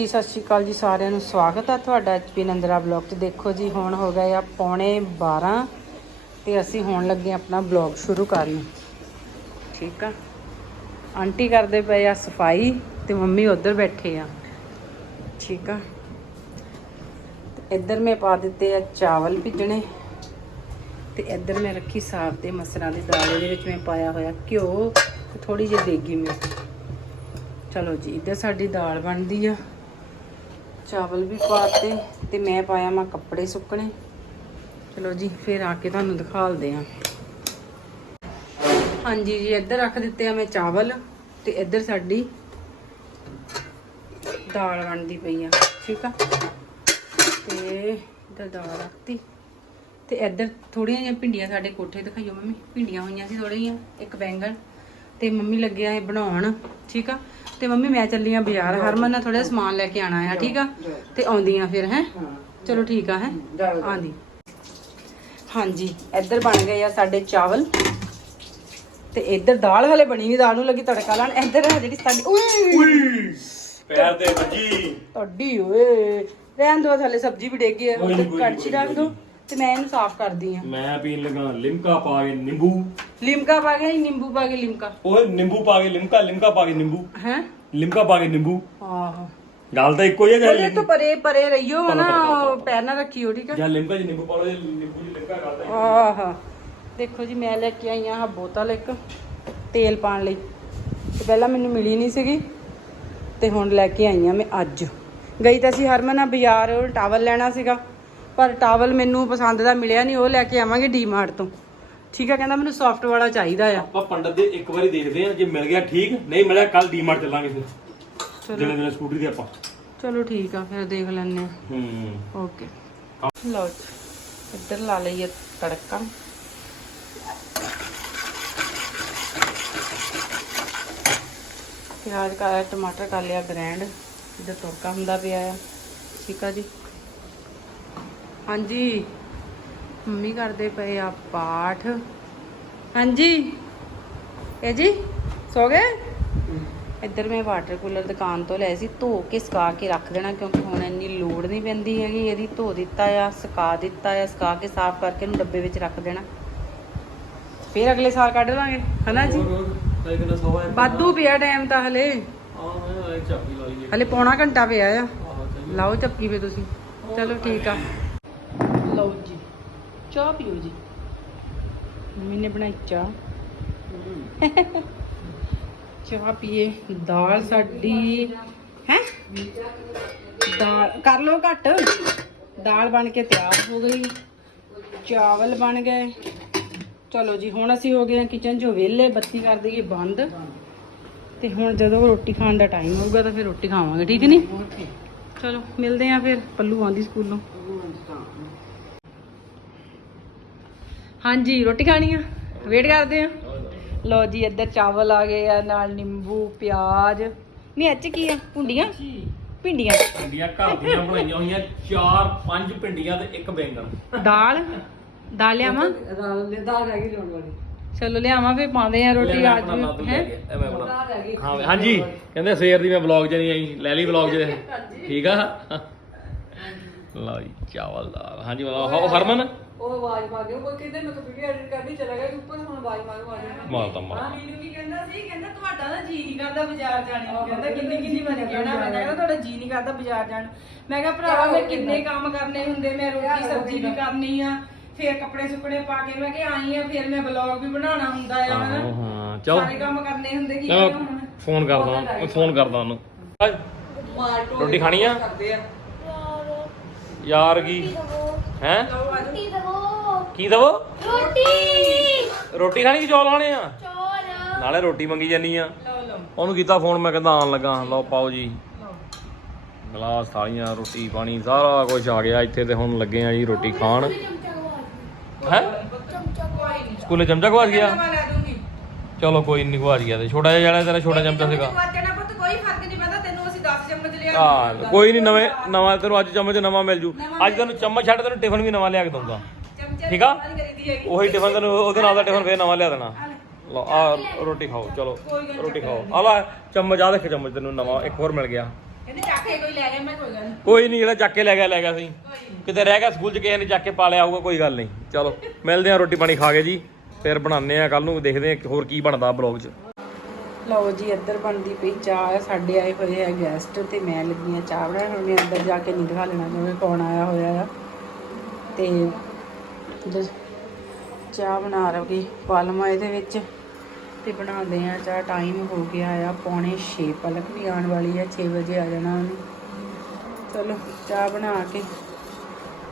ਹਾਂਜੀ ਸਤਿ ਸ਼੍ਰੀ ਅਕਾਲ ਜੀ, ਸਾਰਿਆਂ ਨੂੰ ਸਵਾਗਤ ਆ ਤੁਹਾਡਾ ਐਚਪੀ ਨੰਦਰਾ ਬਲੌਗ 'ਚ। ਦੇਖੋ ਜੀ, ਹੁਣ ਹੋ ਗਏ ਆ ਪੌਣੇ 12 ਤੇ ਅਸੀਂ ਹੁਣ ਲੱਗੇ ਆਪਣਾ ਬਲੌਗ ਸ਼ੁਰੂ ਕਰਨ। ਠੀਕ ਆ? ਆਂਟੀ ਕਰਦੇ ਪਏ ਆ ਸਫ਼ਾਈ ਤੇ ਮੰਮੀ ਉਧਰ ਬੈਠੇ ਆ। ਠੀਕ ਆ? ਤੇ ਇੱਧਰ ਮੈਂ ਪਾ ਦਿੱਤੇ ਆ ਚਾਵਲ ਭਿੱਜਣੇ। ਤੇ ਇੱਧਰ ਮੈਂ ਰੱਖੀ ਸਾਗ ਤੇ ਮਸਰਾਂ ਦੀ ਦਾਲ ਇਹਦੇ ਵਿੱਚ ਮੈਂ ਪਾਇਆ ਹੋਇਆ ਘਿਓ ਤੇ ਥੋੜੀ ਜਿਹੀ ਦੇਗੀ ਮਿਰਚ। ਚਲੋ ਜੀ, ਇੱਧਰ ਸਾਡੀ ਦਾਲ ਬਣਦੀ ਆ। ਚਾਵਲ ਵੀ ਪਾਤੇ ਤੇ ਮੈਂ ਪਾਇਆ ਮਾ ਕੱਪੜੇ ਸੁੱਕਣੇ। ਚਲੋ ਜੀ, ਫਿਰ ਆ ਕੇ ਤੁਹਾਨੂੰ ਦਿਖਾਲਦੇ ਆ ਹਾਂਜੀ ਜੀ, ਇੱਧਰ ਰੱਖ ਦਿੱਤੇ ਆ ਮੈਂ ਚਾਵਲ ਤੇ ਇੱਧਰ ਸਾਡੀ ਦਾਲ ਬਣਦੀ ਪਈ ਆ, ਠੀਕ ਆ? ਤੇ ਇੱਧਰ ਦਾਲ ਰੱਖਤੀ। ਤੇ ਇੱਧਰ ਥੋੜੀਆਂ ਜਿਹੀਆਂ ਭਿੰਡੀਆਂ ਸਾਡੇ ਕੋਠੇ ਦਿਖਾਈਓ ਮੰਮੀ। ਭਿੰਡੀਆਂ ਹੋਈਆਂ ਸੀ ਥੋੜ੍ਹੀਆਂ, ਇੱਕ ਬੈਂਗਣ ਤੇ ਮੰਮੀ ਲੱਗਿਆ ਇਹ ਬਣਾਉਣ, ਠੀਕ ਆ? ਤੇ ਮੰਮੀ ਮੈਂ ਚੱਲੀ ਆ ਬਾਜ਼ਾਰ। ਹਰਮਨ ਨਾਲ ਥੋੜਾ ਸਮਾਨ ਲੈ ਕੇ ਆਣਾ ਆ ਠੀਕ ਆ? ਤੇ ਆਉਂਦੀਆਂ ਫਿਰ ਹੈ? ਚਲੋ ਠੀਕ ਆ ਹੈ? ਆਂਦੀ ਹਾਂਜੀ ਇੱਧਰ ਬਣ ਗਏ ਆ ਸਾਡੇ ਚਾਵਲ। ਤੇ ਇੱਧਰ ਦਾਲ ਹਲੇ ਬਣੀ ਨਹੀਂ ਦਾਲ ਨੂੰ ਲੱਗੀ ਤੜਕਾ ਲਾਣ ਇੱਧਰ ਆ ਜਿਹੜੀ ਸਾਡੀ ਓਏ! ਪੈਰ ਤੇ ਵੱਜੀ ਤੁਹਾਡੀ ਓਏ! ਰਹਿਣ ਦੋ ਥੱਲੇ ਸਬਜ਼ੀ ਵੀ ਡੇਗੀ ਆ। ਕੜਛੀ ਰੱਖ ਦੋ ਤੇ ਮੈਂ ਇਹਨੂੰ ਸਾਫ਼ ਕਰਦੀ ਆ ਮੈਂ ਪੀਣ ਲੱਗਾ ਲਿਮਕਾ ਪਾ ਕੇ ਨਿੰਬੂ। ਲਿਮਕਾ ਪਾ ਕੇ ਨਿੰਬੂ ਪਾ ਕੇ ਲਿਮਕਾ? ਓਏ ਨਿੰਬੂ ਪਾ ਕੇ ਲਿਮਕਾ ਲਿਮਕਾ ਪਾ ਕੇ ਨਿੰਬੂ। ਹੈ? ਲਿਮਕਾ ਪਾ ਕੇ ਨਿੰਬੂ। ਆਹੋ। ਗੱਲ ਤਾਂ ਇੱਕੋ ਹੀ ਹੈ ਜਾਂ ਤੋਂ ਪਰੇ ਪਰੇ ਰਹੀਓ ਨਾ ਪੈਰ ਨਾ ਰੱਖਿਓ ਠੀਕ ਆ? ਜਾਂ ਲਿਮਕਾ ਚ ਨਿੰਬੂ ਪਾ ਲਓ ਜਾਂ ਨਿੰਬੂ ਚ ਲਿਮਕਾ ਗੱਲ ਤਾਂ ਆਹ। ਦੇਖੋ ਜੀ ਮੈਂ ਲੈ ਕੇ ਆਈ ਆ ਬੋਤਲ ਇੱਕ ਤੇਲ ਪਾਣ ਲਈ। ਤੇ ਪਹਿਲਾਂ ਮੈਨੂੰ ਮਿਲੀ ਨਹੀਂ ਸੀਗੀ ਤੇ ਹੁਣ ਲੈ ਕੇ ਆਈ ਆ ਮੈਂ ਅੱਜ। ਗਈ ਤਾਂ ਸੀ ਹਰਮਨ ਆ ਬਾਜ਼ਾਰ ਟਾਵਲ ਲੈਣਾ ਸੀਗਾ। ਪਰ ਟਾਵਲ ਮੈਨੂੰ ਪਸੰਦ ਦਾ ਮਿਲਿਆ ਨਹੀਂ ਉਹ ਲੈ ਕੇ ਆਵਾਂਗੇ ਡੀਮਾਰਟ ਤੋਂ। ਠੀਕ ਆ ਕਹਿੰਦਾ ਮੈਨੂੰ ਸੌਫਟ ਵਾਲਾ ਚਾਹੀਦਾ ਆ। ਆਪਾਂ ਪੰਡਤ ਦੇ ਇੱਕ ਵਾਰੀ ਦੇਖਦੇ ਆ ਜੇ ਮਿਲ ਗਿਆ ਠੀਕ ਨਹੀਂ ਮਿਲਿਆ ਕੱਲ ਡੀਮਾਰਟ ਚੱਲਾਂਗੇ ਫਿਰ। ਜਿਹੜੇ ਦਿਨ ਸਕੂਟਰੀ ਤੇ ਆਪਾਂ। ਚਲੋ ਠੀਕ ਆ ਫਿਰ ਦੇਖ ਲੈਣੇ ਹੂੰ। ਓਕੇ। ਲਓ ਇੱਧਰ ਲਾ ਲਈਏ ਤੜਕਾ। ਪਿਆਜ਼ ਕਾ ਟਮਾਟਰ ਕਰ ਲਿਆ ਗ੍ਰੈਂਡ। ਇੱਧਰ ਤੜਕਾ ਹੁੰਦਾ ਪਿਆ ਆ। ਠੀਕ ਆ ਜੀ। ਹਾਂਜੀ। ਮੰਮੀ ਕਰਦੇ ਪਏ ਆ ਪਾਠ। ਹਾਂਜੀ। ਇਹ ਜੀ ਸੋ ਗਏ? ਇੱਧਰ ਮੈਂ ਵਾਟਰ ਕੂਲਰ ਦੁਕਾਨ ਤੋਂ ਲਿਆ ਸੀ ਧੋ ਕੇ ਸੁਕਾ ਕੇ ਰੱਖ ਦੇਣਾ ਕਿਉਂਕਿ ਹੁਣ ਇੰਨੀ ਲੋੜ ਨਹੀਂ ਪੈਂਦੀ ਹੈਗੀ। ਇਹਦੀ ਧੋ ਦਿੱਤਾ ਆ ਸੁਕਾ ਦਿੱਤਾ ਆ ਸੁਕਾ ਕੇ ਸਾਫ਼ ਕਰਕੇ ਇਹਨੂੰ ਡੱਬੇ ਵਿੱਚ ਰੱਖ ਦੇਣਾ। ਫਿਰ ਅਗਲੇ ਸਾਲ ਕੱਢ ਲਾਂਗੇ ਹਨਾ ਜੀ? ਵਾਧੂ ਪਿਆ ਟਾਈਮ ਤਾਂ ਹਲੇ। ਹਲੇ ਪੌਣਾ ਘੰਟਾ ਪਿਆ ਆ। ਲਾਓ ਚੱਪੀ ਵੇ ਤੁਸੀਂ। ਚਲੋ ਠੀਕ ਆ। ਚਾਹ ਪੀਓ ਜੀ। ਮੰਮੀ ਨੇ ਬਣਾਈ ਚਾਹ। ਚਾਹ ਪੀਏ। ਦਾਲ ਸਾਡੀ। ਹੈ? ਦਾਲ ਕਰ ਲਓ ਘੱਟ। ਦਾਲ ਬਣ ਕੇ ਤਿਆਰ ਹੋ ਗਈ। ਚਾਵਲ ਬਣ ਗਏ। ਚਲੋ ਜੀ ਹੁਣ ਅਸੀਂ ਹੋ ਗਏ ਹਾਂ ਕਿਚਨ 'ਚੋਂ ਵਿਹਲੇ ਬੱਤੀ ਕਰ ਦਈਏ ਬੰਦ। ਤੇ ਹੁਣ ਜਦੋਂ ਰੋਟੀ ਖਾਣ ਦਾ ਟਾਈਮ ਹੋਊਗਾ ਤਾਂ ਫਿਰ ਰੋਟੀ ਖਾਵਾਂਗੇ ਠੀਕ ਨਹੀਂ ਚਲੋ ਮਿਲਦੇ ਆਂ ਫਿਰ। ਪੱਲੂ ਆਂਦੀ ਸਕੂਲੋਂ। ਹਾਂਜੀ ਰੋਟੀ ਖਾਣੀ ਆ? ਵੇਟ ਕਰਦੇ ਆ? ਲਓ ਜੀ ਇੱਧਰ ਚਾਵਲ ਆ ਗਏ ਆ ਨਾਲ ਨਿੰਬੂ ਪਿਆਜ਼। ਨਹੀਂ 'ਚ ਕੀ ਆ? ਭੁੰਡੀਆਂ? ਭਿੰਡੀਆਂ। ਪਿੰਡੀਆਂ ਘਰ ਦੀਆਂ ਬਣਾਈਆਂ ਹੋਈਆਂ ਚਾਰ ਪੰਜ ਪਿੰਡੀਆਂ ਤੇ ਇੱਕ ਬੈਂਗਣ। ਦਾਲ? ਦਾਲ ਲਿਆਵਾਂ? ਚਲੋ ਲਿਆਵਾਂ ਫਿਰ ਪਾਉਂਦੇ ਆ ਰੋਟੀ ਲੈ, ਅੱਜ ਆਪਣਾ ਲਾ ਤੂੰ ਲੈ ਹੈ? ਕੇ, ਐ ਮੈਂ ਬਣਾ ਹਾਂ ਹਾਂਜੀ ਕਹਿੰਦੇ ਸਵੇਰ ਦੀ ਮੈਂ ਵਲੌਗ ਨਹੀਂ ਆਈ ਲੈ ਲਈ ਵਲੌਗ ਚ। ਠੀਕ ਆ? ਲਓ ਜੀ ਚਾਵਲ ਦਾਲ ਹਾਂਜੀ ਬੋਲੋ ਹਰਮਨ? ਉਹ ਆਵਾਜ਼ ਮਾਰ ਗਿਆ ਉਹ ਕਹਿੰਦੇ ਮੈਂ ਤਾਂ ਵੀਡੀਓ ਐਡਿਟ ਕਰਨੀ ਚਲਾ ਗਿਆ ਉੱਪਰ ਹੁਣ ਆਵਾਜ਼ ਮਾਰ ਮਾਰ। ਮਾਰਤਾ ਮਾਰ। ਮੈਨੂੰ ਕੀ ਕਹਿੰਦਾ ਸੀ ਕਹਿੰਦਾ ਤੁਹਾਡਾ ਨਾ ਜੀ ਨਹੀਂ ਕਰਦਾ ਬਾਜ਼ਾਰ ਜਾਣੇ ਨੂੰ। ਕਹਿੰਦਾ ਕਿੰਨੀ ਕਿੰਨੀ ਵਾਰੀ ਕਹਿਣਾ ਮੈਂ ਕਹਿੰਦਾ ਤੁਹਾਡਾ ਜੀ ਨਹੀਂ ਕਰਦਾ ਬਾਜ਼ਾਰ ਜਾਣ। ਮੈਂ ਕਿਹਾ ਭਰਾਵਾ ਮੈਂ ਕਿੰਨੇ ਕੰਮ ਕਰਨੇ ਹੁੰਦੇ ਮੈਂ ਰੋਟੀ ਸਬਜ਼ੀ ਵੀ ਕਰਨੀ ਆ ਫੇਰ ਕੱਪੜੇ ਸੁੱਕਣੇ ਪਾ ਕੇ ਮੈਂ ਕਿਹਾ ਆਈ ਆ ਫਿਰ ਮੈਂ ਵਲੌਗ ਵੀ ਬਣਾਉਣਾ ਹੁੰਦਾ ਆ ਹਾਂ ਚਲੋ। ਸਾਰੇ ਕੰਮ ਕਰਨੇ ਹੁੰਦੇ ਕੀ ਫੋਨ ਕਰਦਾ ਫੋਨ ਕਰਦਾ ਉਹਨੂੰ। ਮਾਰ ਰੋਟੀ ਖਾਣੀ ਆ? ਕਰਦੇ ਆ। ਯਾਰ ਕੀ? ਹੈ? ਰੋਟੀ ਦਵੋ। ਕੀ ਦਵੋ? ਰੋਟੀ। ਰੋਟੀ ਖਾਣੀ ਕਿ ਚੌਲ ਖਾਣੇ ਆ? ਚੌਲ। ਨਾਲੇ ਰੋਟੀ ਮੰਗੀ ਜਾਨੀ ਆ। ਲਓ ਲਓ। ਉਹਨੂੰ ਕੀਤਾ ਫੋਨ ਮੈਂ ਕਹਿੰਦਾ ਆਉਣ ਲੱਗਾ। ਲਓ ਪਾਓ ਜੀ। ਗਲਾਸ ਥਾਲੀਆਂ ਰੋਟੀ ਪਾਣੀ ਸਾਰਾ ਕੁਝ ਆ ਗਿਆ। ਇੱਥੇ ਤੇ ਹੁਣ ਲੱਗੇ ਆ ਜੀ ਰੋਟੀ ਖਾਣ। ਹੈ? ਸਕੂਲੇ ਚਮਚਾ ਗਵਾਚ ਗਿਆ ਚਲੋ ਕੋਈ ਨਹੀਂ ਗਵਾਚ ਗਿਆ ਤੇ। ਛੋਟਾ ਜਿਹਾ ਜਿਹੜਾ ਤੇਰਾ ਛੋਟਾ ਚਮਚਾ ਸੀਗਾ ਵਾਜਣਾ ਪੁੱਤ ਕੋਈ ਫ਼ਰਕ ਨਹੀਂ ਪੈਂਦਾ ਤੈਨੂੰ ਅਸੀਂ 10 ਚਮਚ ਲਿਆ ਹਾਂ ਕੋਈ ਨਹੀਂ ਨਵੇਂ ਨਵਾਂ ਤੈਨੂੰ ਅੱਜ ਚਮਚ ਨਵਾਂ ਮਿਲ ਜੂ। ਅੱਜ ਤੈਨੂੰ ਚਮਚ ਛੱਡ ਤੈਨੂੰ ਟਿਫਨ ਵੀ ਨਵਾਂ ਲਿਆ ਕੇ ਦਊਂਗਾ। ਠੀਕ ਆ? ਉਹੀ ਟਿਫਨ ਤੈਨੂੰ ਉਹਦੇ ਨਾਲ ਦਾ ਟਿਫਨ ਫੇਰ ਨਵਾਂ ਲਿਆ ਦੇਣਾ। ਲਓ ਆ ਰੋਟੀ ਖਾਓ ਚਲੋ ਰੋਟੀ ਖਾਓ। ਆ ਲੈ ਚਮਚ ਆ ਦੇਖ ਚਮਚ ਤੈਨੂੰ ਨਵਾਂ ਇੱਕ ਹੋਰ ਮਿਲ ਗਿਆ। ਕਹਿੰਦੇ ਚੱਕ ਕੇ ਕੋਈ ਲੈ ਗਿਆ ਮੈਂ ਕੋਈ ਗੱਲ ਨਹੀਂ ਕੋਈ ਨਹੀਂ ਜਿਹੜਾ ਚੱਕ ਕੇ ਲੈ ਗਿਆ ਲੈ ਗਿਆ ਸੀ। ਕਿਤੇ ਰਹਿ ਗਿਆ ਸਕੂਲ 'ਚ ਕਿਸੇ ਨੇ ਚੱਕ ਕੇ ਪਾ ਲਿਆ ਹੋਊਗਾ ਕੋਈ ਗੱਲ ਨਹੀਂ ਚਲੋ ਮਿਲਦੇ ਆ ਰੋਟੀ ਪਾਣੀ ਖਾ ਕੇ ਜੀ। ਫਿਰ ਬਣਾਉਂਦੇ ਆ ਕੱਲ ਨੂੰ ਦੇਖਦੇ ਆ ਹੋਰ ਕੀ ਬਣਦਾ ਬਲੌਗ 'ਚ। ਲਓ ਜੀ, ਇੱਧਰ ਬਣਦੀ ਪਈ ਚਾਹ, ਸਾਡੇ ਆਏ ਹੋਏ ਆ ਗੈਸਟ ਤੇ ਮੈਂ ਲੱਗੀ ਆ ਚਾਹ ਬਣਾਉਣ ਹੁਣ ਅੰਦਰ ਜਾ ਕੇ ਨਹੀਂ ਦਿਖਾ ਲੈਣਾ ਜਿਵੇਂ ਕੌਣ ਆਇਆ ਹੋਇਆ ਆ? ਤੇ ਚਾਹ ਬਣਾ ਰਹੀ ਪਾਲਮਾ ਇਹਦੇ ਵਿੱਚ। ਤੇ ਬਣਾਉਂਦੇ ਆ ਚਾਹ ਟਾਈਮ ਹੋ ਗਿਆ ਆ, ਪੌਣੇ 6 ਪਲਕ ਵੀ ਆਉਣ ਵਾਲੀ ਆ 6 ਵਜੇ ਆ ਜਾਣਾ ਉਹਨੇ। ਚਲੋ, ਚਾਹ ਬਣਾ ਕੇ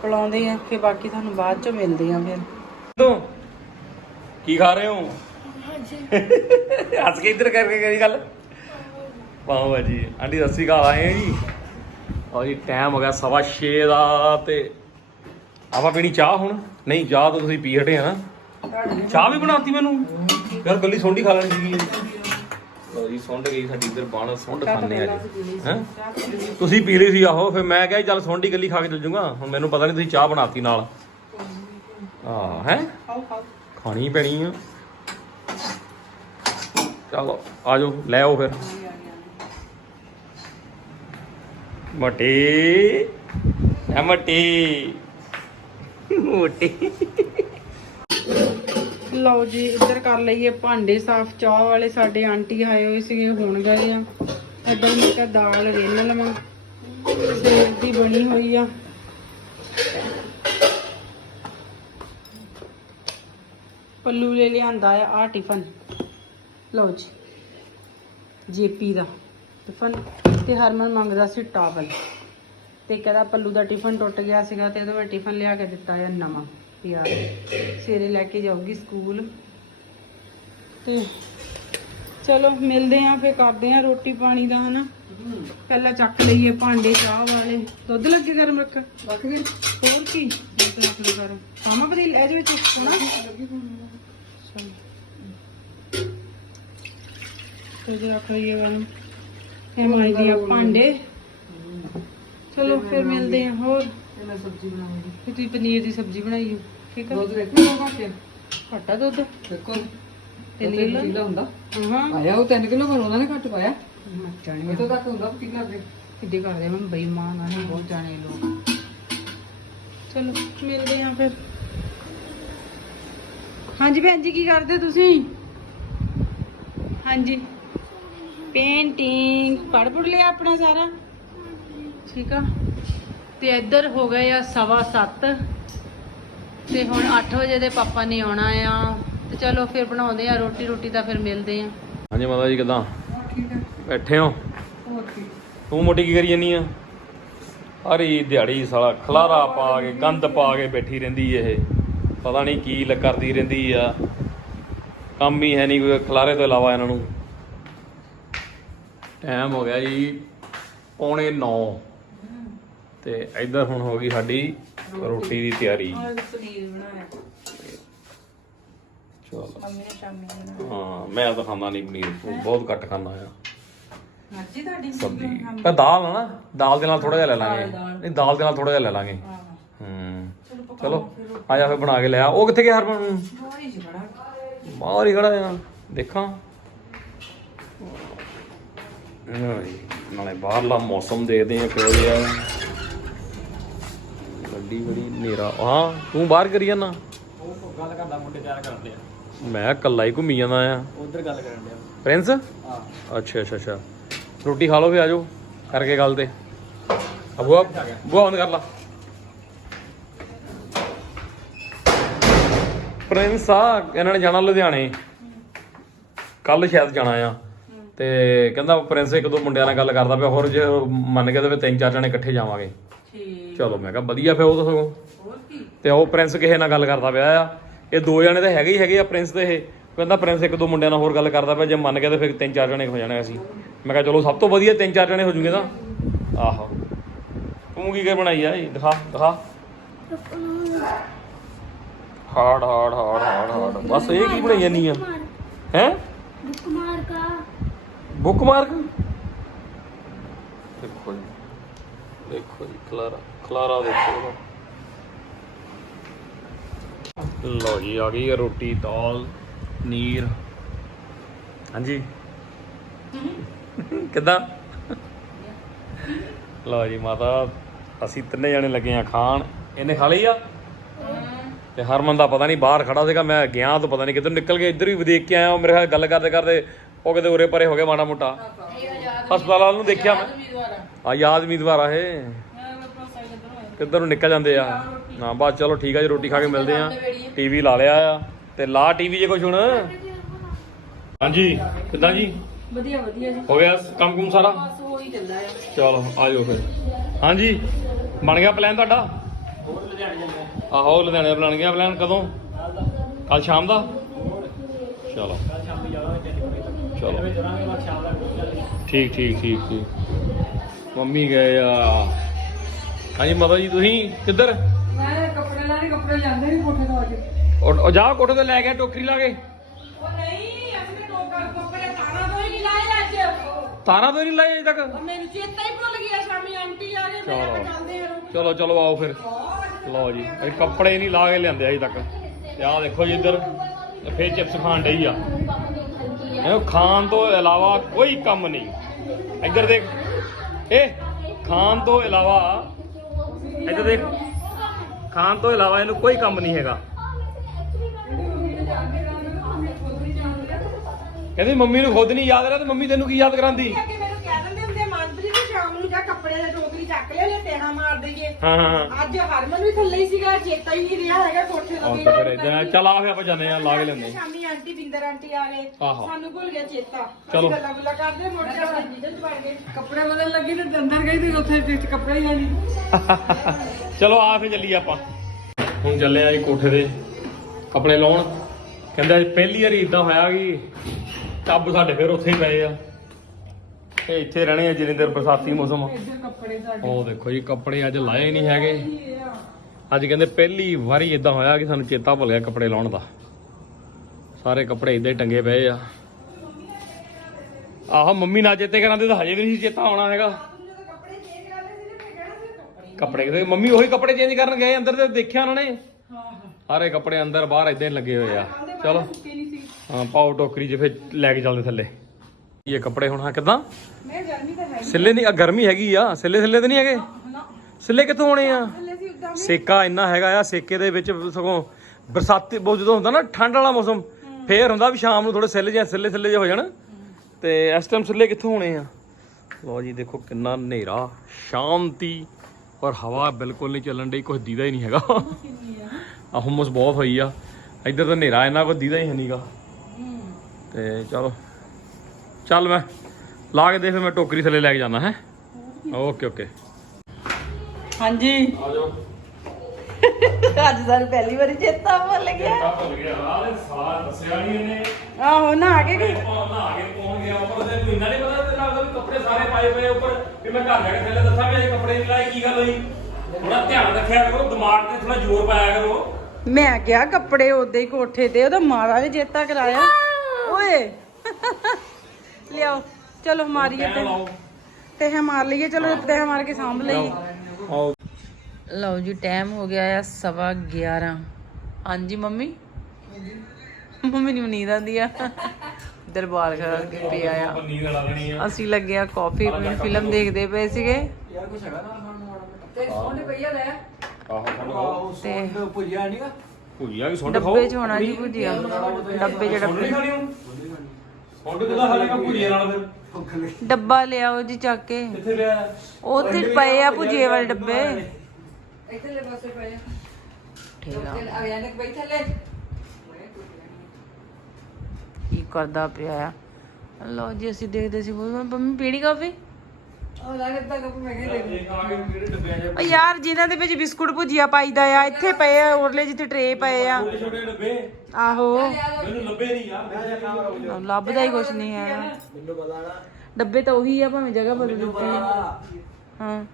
ਪਲਾਉਂਦੇ ਆ ਫਿਰ ਬਾਕੀ ਤੁਹਾਨੂੰ ਬਾਅਦ 'ਚੋਂ ਮਿਲਦੇ ਆ ਫਿਰ। ਕੀ ਖਾ ਰਹੇ ਹੋ? ਹੱਸ ਕੇ ਇੱਧਰ ਕਰਕੇ ਕਰੀ ਗੱਲ। ਪਾਓ ਭਾਜੀ ਆਂਟੀ ਸਤਿ ਸ਼੍ਰੀ ਅਕਾਲ। ਆਏ ਆ ਜੀ? ਆਓ ਜੀ ਟਾਈਮ ਹੋ ਗਿਆ ਸਵਾ 6 ਦਾ ਤੇ ਆਪਾਂ ਪੀਣੀ ਚਾਹ ਹੁਣ? ਨਹੀਂ ਚਾਹ ਤਾਂ ਤੁਸੀਂ ਪੀ ਹਟੇ ਆ ਨਾ। ਚਾਹ ਵੀ ਬਣਾਤੀ ਮੈਨੂੰ? ਯਾਰ ਗੱਲੀ ਸੌਂਡੀ ਖਾ ਲੈਣੀ ਸੀਗੀ। ਜੀ ਸੁੰਡ ਗਈ ਸਾਡੀ ਇੱਧਰ ਬਣ ਸੁੰਡ ਖਾਣੇ ਆ ਜੀ। ਹੈਂ? ਤੁਸੀਂ ਪੀ ਲਈ ਸੀ ਆਹੋ ਫਿਰ ਮੈਂ ਕਿਹਾ ਚੱਲ ਸੌਂਡੀ ਗੱਲੀ ਖਾ ਕੇ ਚੱਲ ਜੂੰਗਾ। ਹੁਣ ਮੈਨੂੰ ਪਤਾ ਨਹੀਂ ਤੁਸੀਂ ਚਾਹ ਬਣਾਤੀ ਨਾਲ। ਆ ਹੈ? ਖਾਣੀ ਪੈਣੀ ਆ। ਚਲੋ ਆ ਜਾਓ ਲੈ ਆਓ ਫਿਰ। ਮੋਟੀ। ਐ ਮੋਟੀ। ਮੋਟੀ। ਲਓ ਜੀ ਇੱਧਰ ਕਰ ਲਈਏ ਭਾਂਡੇ ਸਾਫ਼। ਚਾਹ ਵਾਲੇ ਸਾਡੇ ਆਂਟੀ ਆਏ ਹੋਏ ਸੀਗੇ ਹੁਣ ਗਏ ਆ। ਇੱਧਰ ਮੈਂ ਕਿਹਾ ਦਾਲ ਰਿੰਨ ਲਵਾਂ। ਦੀ ਬਣੀ ਹੋਈ ਆ। ਪੱਲੂ ਲੈ ਲਿਆਂਦਾ ਆ ਆ ਟਿਫਨ। ਲਓ ਜੀ ਜੇਪੀ ਦਾ ਟਿਫਨ ਤੇ ਹਰਮਨ ਮੰਗਦਾ ਸੀ ਟਾਵਲ ਤੇ ਕਹਿੰਦਾ ਪੱਲੂ ਦਾ ਟਿਫਨ ਟੁੱਟ ਗਿਆ ਸੀਗਾ ਤੇ ਉਹਦਾ ਮੈਂ ਟਿਫਨ ਲਿਆ ਕੇ ਦਿੱਤਾ ਹੈ ਨਵਾਂ ਪਿਆਰ ਸਵੇਰੇ ਲੈ ਕੇ ਜਾਊਗੀ ਸਕੂਲ। ਤੇ ਚਲੋ ਮਿਲਦੇ ਆਂ ਫੇਰ ਕਰਦੇ ਆਂ ਰੋਟੀ ਪਾਣੀ ਦਾ ਹਨਾ? ਪਹਿਲਾਂ ਚੱਕ ਲਈਏ ਭਾਂਡੇ ਚਾਹ ਵਾਲੇ। ਦੁੱਧ ਲੱਗੇ ਗਰਮ ਰੱਖ। ਰੱਖ ਗਏ। ਹੋਰ ਕੀ? ਦੁੱਧ ਰੱਖ ਲਓ ਗਰਮ। ਸਾਮਾ ਬਦੀ ਲੈ ਜੋ ਵਿੱਚ ਹੋਣਾ ਦੁੱਧ ਰੱਖ ਲਈਏ ਗਰਮ ਇਹ ਮਾਈ ਦੀ ਭਾਂਡੇ। ਚਲੋ ਫਿਰ ਮਿਲਦੇ ਆਂ ਹੋਰ। ਤੇ ਮੈਂ ਸਬਜ਼ੀ ਬਣਾਉਂਗੀ। ਫਿਰ ਤੁਸੀਂ ਪਨੀਰ ਦੀ ਸਬਜ਼ੀ ਬਣਾਈ ਹੋ ਠੀਕ ਆ? ਦੁੱਧ ਵੇਖੋ ਨਾ ਘੱਟ। ਘੱਟਾ ਦੁੱਧ? ਦੇਖੋ। ਤਿੰਨ ਤਿੰਨ ਕਿੱਲੋ? ਕਿਲੋ ਹੁੰਦਾ। ਹਾਂ। ਆਇਆ ਉਹ 3 ਕਿਲੋ ਪਰ ਉਹਨਾਂ ਨੇ ਘੱਟ ਪਾਇਆ। ਜਾਣੇ ਇਤੋਂ ਤੱਕ ਹੁੰਦਾ ਕਿੰਨਾ ਦੇ ਕਿੱਡੇ ਕਰਦੇ ਮੈਂ ਬੇਈਮਾਨ ਆ ਨਾ। ਬਹੁਤ ਜਾਣੇ ਲੋਕ। ਚਲੋ ਮਿਲਦੇ ਆਂ ਫਿਰ। ਹਾਂਜੀ ਭੈਣ ਜੀ ਕੀ ਕਰਦੇ ਤੁਸੀਂ? ਹਾਂਜੀ। ਪੇਂਟਿੰਗ ਪੜ ਪੜ ਲਿਆ ਆਪਣਾ ਸਾਰਾ? ਠੀਕ ਆ। ਤੇ ਇੱਧਰ ਹੋ ਗਏ ਆ ਸਵਾ 7 ਤੇ ਹੁਣ 8 ਵਜੇ ਦੇ ਪਾਪਾ ਨੇ ਆਉਣਾ ਆ। ਤੇ ਚਲੋ ਫਿਰ ਬਣਾਉਂਦੇ ਆ ਰੋਟੀ ਰੋਟੀ ਤਾਂ ਫਿਰ ਮਿਲਦੇ ਆ। ਹਾਂਜੀ ਮਾਤਾ ਜੀ ਕਿਦਾਂ? ਠੀਕ ਹੈ ਬੈਠੇ ਹੋ? ਹੋਰ ਕੀ? ਤੂੰ ਮੋਟੀ ਕੀ ਕਰੀ ਜਾਨੀ ਆ? ਹਰੀ ਦਿਹਾੜੀ ਸਾਲਾ ਖਲਾਰਾ ਪਾ ਕੇ ਗੰਦ ਪਾ ਕੇ ਬੈਠੀ ਰਹਿੰਦੀ ਇਹ। ਪਤਾ ਨਹੀਂ ਕੀ ਕਰਦੀ ਰਹਿੰਦੀ ਆ। ਕੰਮ ਹੀ ਹੈ ਨਹੀਂ ਕੋਈ ਖਲਾਰੇ ਤੋਂ ਇਲਾਵਾ ਇਹਨਾਂ ਨੂੰ। ਟਾਈਮ ਹੋ ਗਿਆ ਜੀ ਪੌਣੇ 9 ਤੇ ਇੱਧਰ ਹੁਣ ਹੋ ਗਈ ਸਾਡੀ ਰੋਟੀ ਦੀ ਤਿਆਰੀ। ਪਨੀਰ ਬਣਾਇਆ। ਚਲੋ। ਮੰਮੀ ਨੇ ਸ਼ਾਮੀ ਬਣਾਇਆ। ਹਾਂ ਮੈਂ ਤਾਂ ਖਾਂਦਾ ਨਹੀਂ ਪਨੀਰ ਬਹੁਤ ਘੱਟ ਖਾਂਦਾ ਆ। ਮਰਜ਼ੀ ਤੁਹਾਡੀ ਸਬਜ਼ੀ। ਪਰ ਦਾਲ ਆ ਨਾ ਦਾਲ ਦੇ ਨਾਲ ਥੋੜਾ ਜਿਹਾ ਲੈ ਲਾਂਗੇ। ਨਹੀਂ ਦਾਲ ਦੇ ਨਾਲ ਥੋੜਾ ਜਿਹਾ ਲੈ ਲਾਂਗੇ। ਹੂੰ। ਚਲੋ ਆ ਜਾ ਫਿਰ ਬਣਾ ਕੇ ਲਿਆ ਉਹ ਕਿੱਥੇ ਗਿਆ ਹਰਮਨ? ਹੋਰੀ ਚ ਬੜਾ। ਬਾਹਰ ਹੀ ਖੜਾ ਆ? ਦੇਖਾਂ। ਨਾਲੇ ਬਾਹਰਲਾ ਮੌਸਮ ਦੇਖਦੇ ਆ ਕਿਹੋ ਜਿਹਾ ਆ। ਗੱਡੀ ਬੜੀ ਹਨੇਰਾ। ਹਾਂ ਤੂੰ ਬਾਹਰ ਕਰੀ ਜਾਣਾ ਉਹ ਗੱਲ ਕਰਦਾ ਮੁੰਡੇ ਤਿਆਰ ਕਰਦੇ ਆ ਮੈਂ ਇਕੱਲਾ ਹੀ ਘੁੰਮੀ ਜਾਂਦਾ ਆ। ਉਧਰ ਗੱਲ ਕਰਨ ਡਿਆ। ਪ੍ਰਿੰਸ? ਹਾਂ। ਅੱਛਾ ਅੱਛਾ ਅੱਛਾ। ਰੋਟੀ ਖਾ ਲਓ ਫੇ ਆਜੋ। ਕਰਕੇ ਗੱਲ ਤੇ। ਆ ਬੁਆ ਬੁਆ ਬੰਦ ਕਰ ਲਾ। ਪ੍ਰਿੰਸ ਆ ਇਹਨਾਂ ਨੇ ਜਾਣਾ ਲੁਧਿਆਣੇ। ਕੱਲ ਸ਼ਾਇਦ ਜਾਣਾ ਆ। ਤੇ ਕਹਿੰਦਾ ਪ੍ਰਿੰਸ ਇੱਕ ਦੋ ਮੁੰਡਿਆਂ ਨਾਲ ਗੱਲ ਕਰਦਾ ਪਿਆ ਹੋਰ ਜੇ ਮੰਨ ਗਿਆ ਤਾਂ ਫਿਰ ਤਿੰਨ ਚਾਰ ਜਣੇ ਇਕੱਠੇ ਜਾਵਾਂਗੇ। ਠੀਕ। ਚਲੋ ਮੈਂ ਕਿਹਾ ਵਧੀਆ ਫਿਰ ਉਹ ਤਾਂ ਹੋਰ ਕੀ? ਤੇ ਉਹ ਪ੍ਰਿੰਸ ਕਿਸੇ ਨਾਲ ਗੱਲ ਕਰਦਾ ਪਿਆ ਆ। ਇਹ ਦੋ ਜਣੇ ਤਾਂ ਹੈਗੇ ਹੀ ਹੈਗੇ ਆ ਪ੍ਰਿੰਸ ਤੇ ਇਹ। ਕਹਿੰਦਾ ਪ੍ਰਿੰਸ ਇੱਕ ਦੋ ਮੁੰਡਿਆਂ ਨਾਲ ਹੋਰ ਗੱਲ ਕਰਦਾ ਪਿਆ ਜੇ ਮੰਨ ਗਿਆ ਤਾਂ ਫਿਰ ਤਿੰਨ ਚਾਰ ਜਣੇ ਹੋ ਜਾਣਾ ਅਸੀਂ। ਮੈਂ ਕਿਹਾ ਚਲੋ ਸਭ ਤੋਂ ਵਧੀਆ ਤਿੰਨ ਚਾਰ ਜਣੇ ਹੋ ਜੂਗੇ ਤਾਂ। ਆਹੋ। ਤੂੰ ਕੀ ਕਰ ਬਣਾਈ ਆ ਇਹ? ਦਿਖਾ ਦਿਖਾ। ਹਾਰਡ ਹਾਰਡ ਹਾਰਡ ਹਾਰਡ ਬਸ ਇਹ ਕੀ ਬਣਾਈ ਜਾਨੀ ਆ? ਹੈ? ਬੁੱਕ ਮਾਰ ਬੁੱਕ ਮਾਰਕ? ਦੇਖੋ ਜੀ। ਦੇਖੋ ਜੀ ਖਲਾਰਾ ਖਲਾਰਾ ਦੇਖੋ ਇਹਦਾ। ਜੀ, ਆ ਗਈ ਹੈ ਰੋਟੀ, ਦਾਲ, ਪਨੀਰ। ਹਾਂਜੀ? ਕਿੱਦਾਂ? ਲਓ ਜੀ, ਮਾਤਾ, ਅਸੀਂ ਤਿੰਨੇ ਜਣੇ ਲੱਗੇ ਆ ਖਾਣ। ਇਹਨੇ ਖਾ ਲਈ ਆ? ਤੇ ਹਰਮਨ ਦਾ ਪਤਾ ਨਹੀਂ ਬਾਹਰ ਖੜਾ ਸੀਗਾ, ਮੈਂ ਗਿਆ ਤਾਂ ਪਤਾ ਨਹੀਂ ਕਿੱਧਰ ਨਿਕਲ ਕੇ ਇੱਧਰ ਵੀ ਦੇਖ ਕੇ ਆਇਆ ਮੇਰੇ ਖਿਆਲ ਗੱਲ ਕਰਦੇ ਕਰਦੇ ਉਹ ਕਿਤੇ ਉਰੇ ਪਰੇ ਹੋ ਗਏ ਮਾੜਾ ਮੋਟਾ। ਹਸਪਤਾਲ ਵਾਲ ਨੂੰ ਦੇਖਿਆ ਮੈਂ। ਆ ਯਾਦ ਉਮੀਦਵਾਰ ਆ ਇਹ। ਕਿੱਧਰ ਨੂੰ ਨਿਕਲ ਜਾਂਦੇ ਆ। ਹਾਂ ਬਸ ਚਲੋ ਠੀਕ ਆ ਜੀ ਰੋਟੀ ਖਾ ਕੇ ਮਿਲਦੇ ਆ। ਟੀਵੀ ਲਾ ਲਿਆ ਆ। ਤੇ ਲਾ ਟੀਵੀ ਜੇ ਕੁਛ ਹੁਣ। ਹਾਂਜੀ ਕਿੱਦਾਂ ਜੀ? ਵਧੀਆ ਵਧੀਆ ਜੀ। ਹੋ ਗਿਆ ਕੰਮ ਕੁਮ ਸਾਰਾ? ਬਸ ਹੋ ਹੀ ਚੱਲਦਾ ਆ। ਚਲੋ ਆ ਜਾਓ ਫਿਰ। ਹਾਂਜੀ ਬਣ ਗਿਆ ਪਲਾਨ ਤੁਹਾਡਾ? ਆਹੋ ਲੁਧਿਆਣੇ ਦਾ ਬਣ ਗਿਆ ਪਲਾਨ ਕਦੋਂ? ਕੱਲ ਸ਼ਾਮ ਦਾ? ਚਲੋ। ਚਲੋ। ਠੀਕ ਠੀਕ ਠੀਕ ਠੀਕ। ਮੰਮੀ ਗਏ ਆ। ਹਾਂਜੀ ਮਾਤਾ ਜੀ ਤੁਸੀਂ ਕਿੱਧਰ? ਮੈਂ ਕੱਪੜੇ ਲਾਣੇ ਕੱਪੜੇ ਜਾਂਦੇ ਨਹੀਂ ਕੋਠੇ ਤੋਂ ਅੱਜ। ਉਹ ਉਹ ਜਾ ਕੋਠੇ ਤੇ ਲੈ ਗਿਆ ਟੋਕਰੀ ਲਾ ਕੇ। ਉਹ ਨਹੀਂ ਅਸੀਂ ਟੋਕਾ ਕੱਪੜੇ ਸਾਰਾ ਤੋਂ ਹੀ ਨਹੀਂ ਲਾਏ ਅੱਜ। ਤਾਰਾਂ ਤੋਂ ਨਹੀਂ ਲਾਈ ਅਜੇ ਤੱਕ? ਮੈਨੂੰ ਚੇਤਾ ਹੀ ਭੁੱਲ ਗਿਆ ਸ਼ਾਮੀ ਆਂਟੀ ਆ ਗਏ ਮੇਰੇ ਹਨ ਚਲੋ ਚਲੋ ਆਓ ਫਿਰ। ਲਓ ਜੀ ਅਸੀਂ ਕੱਪੜੇ ਨਹੀਂ ਲਾ ਕੇ ਲਿਆਂਦੇ ਅਜੇ ਤੱਕ। ਤੇ ਆਹ ਦੇਖੋ ਜੀ ਇੱਧਰ ਫੇਰ ਚਿਪਸ ਖਾਣ ਡਈ ਆ। ਇਹ ਖਾਣ ਤੋਂ ਇਲਾਵਾ ਕੋਈ ਕੰਮ ਨਹੀਂ। ਇੱਧਰ ਦੇਖ। ਇਹ ਖਾਣ ਤੋਂ ਇਲਾਵਾ, ਇੱਧਰ ਦੇਖ। ਖਾਣ ਤੋਂ ਇਲਾਵਾ ਇਹਨੂੰ ਕੋਈ ਕੰਮ ਨਹੀਂ ਹੈਗਾ। ਕਹਿੰਦੀ, ਮੰਮੀ ਨੂੰ ਖੁਦ ਨਹੀਂ ਯਾਦ ਰਿਹਾ ਤੇ ਮੰਮੀ ਤੈਨੂੰ ਕੀ ਯਾਦ ਕਰਾਂਦੀ? ਕਿ ਮੈਨੂੰ ਕਹਿ ਦਿੰਦੇ ਹੁੰਦੇ ਮਨਪ੍ਰੀਤ ਸ਼ਾਮ ਨੂੰ ਜਾ ਕੱਪੜੇ ਦਾ ਟੋਕਰੀ ਚੱਕ ਲਿਆ ਜਾਂ ਟੇਹਾ ਮਾਰ ਦਈਏ। ਹਾਂ ਹਾਂ ਹਾਂ। ਅੱਜ ਹਰਮਨ ਵੀ ਥੱਲੇ ਹੀ ਸੀਗਾ ਚੇਤਾ ਹੀ ਨਹੀਂ ਰਿਹਾ ਹੈਗਾ ਕੋਠੇ ਦਾ ਆਹ ਵੀ ਤਾਂ ਫਿਰ ਇਦਾਂ ਚੱਲ ਆ ਫਿਰ ਆਪਾਂ ਜਾਂਦੇ ਆ ਲਾ ਕੇ ਲੈਂਦੇ ਸ਼ਾਮੀ ਆਂਟੀ ਬਿੰਦਰ ਆਂਟੀ ਆ ਗਏ। ਆਹੋ। ਸਾਨੂੰ ਭੁੱਲ ਗਿਆ ਚੇਤਾ। ਚਲੋ। ਅਸੀਂ ਗੱਲਾਂ ਗੁੱਲਾਂ ਕਰਦੇ ਮੁੜ ਕੇ ਆਪਾਂ ਜਿੱਦਨ ਵੜ ਗਏ। ਕੱਪੜੇ ਬਦਲ ਲੱਗੀ ਤੇ ਅੰਦਰ ਗਈ ਤੇ ਉੱਥੇ ਵਿੱਚ ਕੱਪੜੇ ਹੀ ਹੈ ਨਹੀਂ ਚਲੋ ਆ ਫੇ ਚੱਲੀ ਆਪਾਂ। ਹੁਣ ਚੱਲੇ ਆ ਜੀ ਕੋਠੇ ਦੇ ਕੱਪੜੇ ਲਾਉਣ। ਕਹਿੰਦੇ ਅੱਜ ਪਹਿਲੀ ਵਾਰੀ ਇਦਾਂ ਹੋਇਆ ਕਿ ਟੱਬ ਸਾਡੇ ਫਿਰ ਉੱਥੇ ਹੀ ਪਏ ਆ। ਤੇ ਇੱਥੇ ਰਹਿਣੇ ਆ ਜਿੰਨੇ ਦਿਨ ਬਰਸਾਤੀ ਮੌਸਮ ਆ। ਇੱਧਰ ਕੱਪੜੇ ਸਾਡੇ ਉਹ ਦੇਖੋ ਜੀ ਕੱਪੜੇ ਅੱਜ ਲਾਏ ਨਹੀਂ ਹੈਗੇ। ਅੱਜ ਕਹਿੰਦੇ ਪਹਿਲੀ ਵਾਰੀ ਇਦਾਂ ਹੋਇਆ ਕਿ ਸਾਨੂੰ ਚੇਤਾ ਭੁੱਲ ਗਿਆ ਕੱਪੜੇ ਲਾਉਣ ਦਾ। ਸਾਰੇ ਕੱਪੜੇ ਇਦਾਂ ਹੀ ਟੰਗੇ ਪਏ ਆ। ਆਹ ਮੰਮੀ ਨਾ ਚੇਤੇ ਕਰਾਂਦੇ ਤਾਂ ਹਜੇ ਵੀ ਨਹੀਂ ਸੀ ਚੇਤਾ ਆਉਣਾ ਹੈਗਾ। ਕੱਪੜੇ ਕਿਤੇ ਮੰਮੀ ਉਹੀ ਕੱਪੜੇ ਚੇਂਜ ਕਰਨ ਗਏ ਅੰਦਰ ਤੇ ਦੇਖਿਆ ਉਹਨਾਂ ਨੇ। ਸਾਰੇ ਕੱਪੜੇ ਅੰਦਰ ਬਾਹਰ ਇਦਾਂ ਹੀ ਲੱਗੇ ਹੋਏ ਆ। ਚਲੋ। ਹਾਂ ਪਾਓ ਟੋਕਰੀ 'ਚ ਫਿਰ ਲੈ ਕੇ ਚੱਲਦੇ ਥੱਲੇ। ਇਹ ਕੱਪੜੇ ਹੁਣ ਹਾਂ ਕਿਦਾਂ? ਮੈਂ ਗਰਮੀ ਤਾਂ ਹੈ ਸਿੱਲੇ ਨਹੀਂ ਆ ਗਰਮੀ ਹੈਗੀ ਆ। ਸਿੱਲੇ ਸਿੱਲੇ ਤੇ ਨਹੀਂ ਹੈਗੇ? ਸਿੱਲੇ ਕਿੱਥੋਂ ਹੋਣੇ ਆ? ਸੇਕਾ ਇੰਨਾ ਹੈਗਾ ਆ ਸੇਕੇ ਦੇ ਵਿੱਚ ਸਗੋਂ ਬਰਸਾਤੀ ਬਹੁਤ ਜਦੋਂ ਹੁੰਦਾ ਨਾ ਠੰਡ ਵਾਲਾ ਮੌਸਮ ਫੇਰ ਹੁੰਦਾ ਵੀ ਸ਼ਾਮ ਨੂੰ ਥੋੜੇ ਸਿੱਲੇ ਜਿਹਾ ਸਿੱਲੇ ਸਿੱਲੇ ਜਿਹੇ ਹੋ ਜਾਣ। ਤੇ ਇਸ ਟਾਈਮ ਸਿੱਲੇ ਕਿੱਥੋਂ ਹੋਣੇ ਆ? ਲਓ ਜੀ ਦੇਖੋ ਕਿੰਨਾ ਹਨੇਰਾ ਸ਼ਾਂਤੀ ਔਰ ਹਵਾ ਬਿਲਕੁਲ ਨਹੀਂ ਚੱਲਣ ਡਈ ਕੁਝ ਦੀਦਾ ਹੀ ਨਹੀਂ ਹੈਗਾ। ਆ ਹੁਮਸ ਬਹੁਤ ਹੋਈ ਆ। ਇੱਧਰ ਤਾਂ ਹਨੇਰਾ ਇੰਨਾ ਕੁਝ ਦੀਦਾ ਹੀ ਹੈ ਨਹੀਂਗਾ ਤੇ ਚਲੋ। ਚੱਲ ਮੈਂ ਲਾ ਕੇ ਦੇ ਫਿਰ ਮੈਂ ਟੋਕਰੀ ਥੱਲੇ ਲੈ ਕੇ ਜਾਣਾ ਹੈ? Okay okay. ਹਾਂਜੀ। ਆ ਜਾਓ ਅੱਜ ਸਾਨੂੰ ਪਹਿਲੀ ਵਾਰੀ ਚੇਤਾ ਭੁੱਲ ਗਿਆ। ਆ ਭੁੱਲ ਗਿਆ। ਆਲੇ ਸਾਲ ਦੱਸਿਆ ਨਹੀਂ ਇਹਨੇ। ਆਹੋ ਨਾ ਆ ਕੇ ਗਈ। ਪਹੁੰਚਣਾ ਆ ਕੇ ਪਹੁੰਚ ਗਿਆ ਉੱਪਰ ਤੇ ਤੂੰ ਇੰਨਾ ਨਹੀਂ ਪਤਾ ਤੇ ਲੱਗਦਾ ਵੀ ਕੱਪੜੇ ਸਾਰੇ ਪਾਏ ਪਏ ਆ ਉੱਪਰ ਕਿ ਮੈਂ ਘਰ ਜਾ ਕੇ ਥੱਲੇ ਦੱਸਾਂ ਵੀ ਇਹ ਕੱਪੜੇ ਨਹੀਂ ਲਾਏ ਕੀ ਗੱਲ ਹੋਈ? ਥੋੜਾ ਧਿਆਨ ਰੱਖਿਆ ਕਰੋ ਦਿਮਾਗ ਤੇ ਥੋੜਾ ਜ਼ੋਰ ਪਾਇਆ ਕਰੋ। ਮੈਂ ਕਿਹਾ ਕੱਪੜੇ ਉਦੇ ਹੀ ਕੋਠੇ ਤੇ ਉਹਦਾ ਮਾਰਾ ਨੇ ਚੇਤਾ ਕਰਾਇਆ। ਓਏ। ਲਿਆਓ। ਚਲੋ ਮਾਰੀਏ ਤੇ। ਲਾਓ। ਤੇ ਹੈ ਮਾਰ ਲਈਏ। ਚਲੋ ਤੇ ਮਾਰ ਕੇ ਸਾਂਭ ਲਈਏ। ਆਓ। ਲਓ ਜੀ ਟਾਈਮ ਹੋ ਗਿਆ ਆ ਸਵਾ 11 ਹਾਂਜੀ ਮੰਮੀ? ਮੰਮੀ ਨੂੰ ਨੀਂਦ ਆਉਂਦੀ ਆ। ਦਰਬਾਰ ਖੜਾ ਕੇ ਪਿਆ ਆ। ਅਸੀਂ ਲੱਗੇ ਆ ਕਾਫੀ ਪੀਣ ਫਿਲਮ ਦੇਖਦੇ ਪਏ ਸੀਗੇ। ਯਾਰ ਕੁਛ ਹੈਗਾ ਨਾ ਖਾਣ ਨੂੰ ਤੇ ਸੋਹਣੇ ਪਈਆ ਲੈ। ਆਹੋ ਖਾਓ ਤੇ ਭੁਜਿਆ ਨਹੀਂਗਾ ਭੁਜੀਆ ਵੀ ਸੁੰਡ ਖਾਓ ਡੱਬੇ ਚ ਹੋਣਾ ਜੀ ਭੁਜੀਆ। ਡੱਬੇ ਚ ਡੱਬੇ। ਨਾਲ ਫਿਰ। ਭੁੱਖ ਲੱਗੀ ਡੱਬਾ ਲਿਆਓ ਜੀ ਚੱਕ ਕੇ। ਕਿੱਥੇ ਲਿਆ ਉਹ ਤੇ ਪਏ ਆ ਭੁਜੀਏ ਵਾਲੇ ਡੱਬੇ। ਇੱਥੇ ਲੈ ਪਾਸੇ ਪਏ ਆ। ਠੀਕ ਆ ਨੇ ਬਈ ਥੱਲੇ। ਕੀ ਕਰਦਾ ਪਿਆ ਆ? ਲਓ ਜੀ ਅਸੀਂ ਦੇਖਦੇ ਸੀ। ਮੰਮੀ ਪੀਣੀ ਕਾਫੀ? ਉਹ ਯਾਰ ਜਿਨ੍ਹਾਂ ਦੇ ਵਿੱਚ ਬਿਸਕੁਟ ਭੁਜੀਆ ਪਾਈਦਾ ਆ ਇੱਥੇ ਪਏ ਆ ਉਰਲੇ ਜਿੱਥੇ ਟਰੇ ਪਏ ਆ। ਛੋਟੇ ਛੋਟੇ ਡੱਬੇ। ਆਹੋ। ਮੈਨੂੰ ਲੱਭੇ ਨਹੀਂ ਯਾਰ। ਲੱਭਦਾ ਹੀ ਕੁਛ ਨਹੀਂ ਹੈ। ਮੈਨੂੰ ਪਤਾ ਨਾ। ਡੱਬੇ ਤਾਂ ਉਹੀ ਆ ਭਾਵੇਂ ਜਗ੍ਹਾ ਬਦਲ ਦਿੱਤੀ। ਹਾਂ।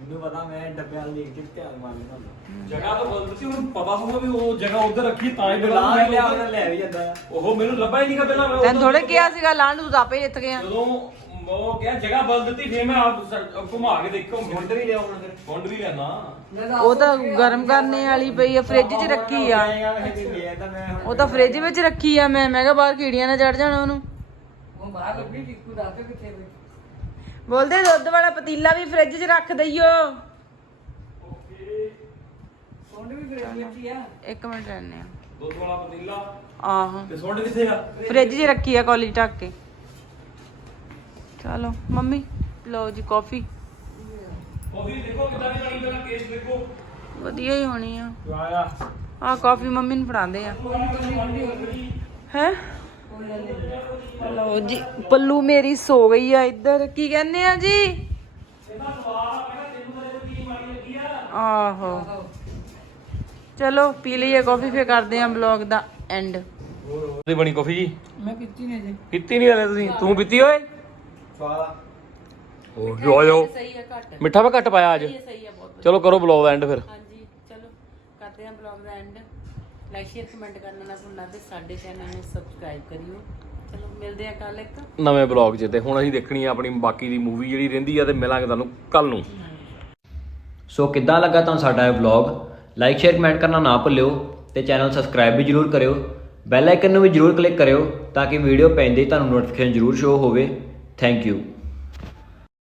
ਮੈਨੂੰ ਪਤਾ ਮੈਂ ਡੱਬਿਆਂ ਵਾਲ ਦੇਖ ਕੇ ਧਿਆਨ ਮਾਰ ਲੈਣਾ ਜਗ੍ਹਾ ਤਾਂ ਬਦਲ ਦਿੱਤੀ ਹੁਣ ਪਤਾ ਹੋਊਗਾ ਵੀ ਉਹ ਜਗ੍ਹਾ ਉਧਰ ਰੱਖੀ ਤਾਂ ਹੀ ਲਾ ਮੈਂ ਲਿਆ ਉਹਨੇ ਲੈ ਵੀ ਜਾਂਦਾ। ਉਹ ਮੈਨੂੰ ਲੱਭਾ ਹੀ ਨਹੀਂਗਾ ਪਹਿਲਾਂ ਮੈਂ ਤੈਨੂੰ ਥੋੜੇ ਕਿਹਾ ਸੀਗਾ ਲਾਂਡ ਤੂੰ ਆਪੇ ਜਿੱਤ ਗਿਆ। ਜਦੋਂ ਉਹ ਕਿਹਾ ਜਗ੍ਹਾ ਬਦਲ ਦਿੱਤੀ ਫੇਰ ਮੈਂ ਆਪ ਘੁਮਾ ਕੇ ਦੇਖੋ। ਮੁੰਡ ਵੀ ਲਿਆ ਹੁਣ ਫਿਰ ਗੁੰਡ ਵੀ ਲੈਣਾ ਉਹ ਤਾਂ ਗਰਮ ਕਰਨੇ ਵਾਲੀ ਪਈ ਆ ਫ੍ਰਿਜ 'ਚ ਰੱਖੀ ਆ। ਆਏਗਾ ਵੈਸੇ ਵੀ ਲਿਆ ਤਾਂ ਮੈਂ ਹੁਣ ਉਹ ਤਾਂ ਫ੍ਰਿਜ ਵਿੱਚ ਰੱਖੀ ਆ ਮੈਂ ਮੈਂ ਕਿਹਾ ਬਾਹਰ ਕੀੜੀਆਂ ਨਾ ਚੜ ਜਾਣ ਉਹਨੂੰ। ਉਹ ਬਾਹਰ ਲੱਭੀ ਕਿੱਕੂ ਦੱਸ ਕਿੱਥੇ ਬਈ ਬੋਲਦੇ ਦੁੱਧ ਵਾਲਾ ਪਤੀਲਾ ਵੀ ਫ੍ਰਿਜ 'ਚ ਰੱਖ ਦਈਓ। ਸੁੰਡ ਵੀ ਫ੍ਰਿਜ ਵਿੱਚ ਹੀ ਆ। ਇੱਕ ਮਿੰਟ ਰਹਿਣੇ ਆ। ਦੁੱਧ ਵਾਲਾ ਪਤੀਲਾ। ਆਹੋ। ਤੇ ਸੁੰਡ ਕਿੱਥੇ ਆ? ਫ੍ਰਿਜ 'ਚ ਰੱਖੀ ਆ ਕੌਲੀ ਢੱਕ ਕੇ। ਚਲੋ ਮੰਮੀ ਲਓ ਜੀ ਕਾਫੀ। ਕਾਫੀ ਦੇਖੋ ਕਿੱਦਾਂ ਦੀ ਬਣੀ ਪਹਿਲਾਂ ਟੇਸਟ ਦੇਖੋ। ਵਧੀਆ ਹੀ ਹੋਣੀ ਆ। ਆਇਆ। ਆ ਕਾਫੀ ਮੰਮੀ ਨੂੰ ਫੜਾਉਂਦੇ ਆ। ਹੈ? ਲਓ ਜੀ ਪੱਲੂ ਮੇਰੀ ਸੋ ਗਈ ਆ ਇੱਧਰ। ਕੀ ਕਹਿੰਦੇ ਆ ਜੀ? ਆਹੋ। ਚਲੋ ਪੀ ਲਈਏ ਕਾਫੀ ਫੇਰ ਕਰਦੇ ਆ ਬਲੌਗ ਦਾ ਐਂਡ ਦੀ ਬਣੀ ਕਾਫੀ ਜੀ? ਮੈਂ ਪੀਤੀ ਨੇ ਜੀ ਪੀਤੀ ਨਹੀਂ ਹਲੇ ਤੁਸੀਂ? ਤੂੰ ਪੀਤੀ ਓਏ? ਸਵਾਦ ਓ ਜੋ ਜੋ ਸਹੀ ਆ ਘੱਟ। ਮਿੱਠਾ ਵਾ ਘੱਟ ਪਾਇਆ ਅੱਜ। ਸਹੀ ਆ ਬਹੁਤ ਚਲੋ ਕਰੋ ਬਲੌਗ ਦਾ ਐਂਡ ਫਿਰ। ਹਾਂਜੀ ਚਲੋ। ਕਰਦੇ ਆ ਬਲੌਗ ਦਾ ਐਂਡ ਲਾਈਕ ਸ਼ੇਅਰ ਕਮੈਂਟ ਕਰਨਾ ਨਾ ਭੁੱਲਣਾ ਤੇ ਸਾਡੇ ਚੈਨਲ ਨੂੰ ਸਬਸਕ੍ਰਾਈਬ ਕਰਿਓ। ਚਲੋ ਮਿਲਦੇ ਆ ਕੱਲ ਇੱਕ। ਨਵੇਂ ਬਲੌਗ 'ਚ ਤੇ ਹੁਣ ਅਸੀਂ ਦੇਖਣੀ ਆ ਆਪਣੀ ਬਾਕੀ ਦੀ ਮੂਵੀ ਜਿਹੜੀ ਰਹਿੰਦੀ ਆ ਤੇ ਮਿਲਾਂਗੇ ਤੁਹਾਨੂੰ ਕੱਲ ਨੂੰ। ਸੋ ਕਿੱਦਾਂ ਲੱਗਾ ਤੁਹਾਨੂੰ ਸਾਡਾ ਇਹ ਵਲੌਗ ਲਾਈਕ ਸ਼ੇਅਰ ਕਮੈਂਟ ਕਰਨਾ ਨਾ ਭੁੱਲਿਓ ਤੇ ਚੈਨਲ ਸਬਸਕ੍ਰਾਈਬ ਵੀ ਜਰੂਰ ਕਰਿਓ। ਬੈਲ ਆਈਕਨ ਨੂੰ ਵੀ ਜਰੂਰ ਕਲਿੱਕ ਕਰਿਓ ਤਾਂ ਕਿ ਵੀਡੀਓ ਪੈਂਦੇ ਹੀ ਤੁਹਾਨੂੰ ਨੋਟੀਫਿਕੇਸ਼ਨ ਜਰੂਰ ਸ਼ੋ ਹੋਵੇ। Thank you.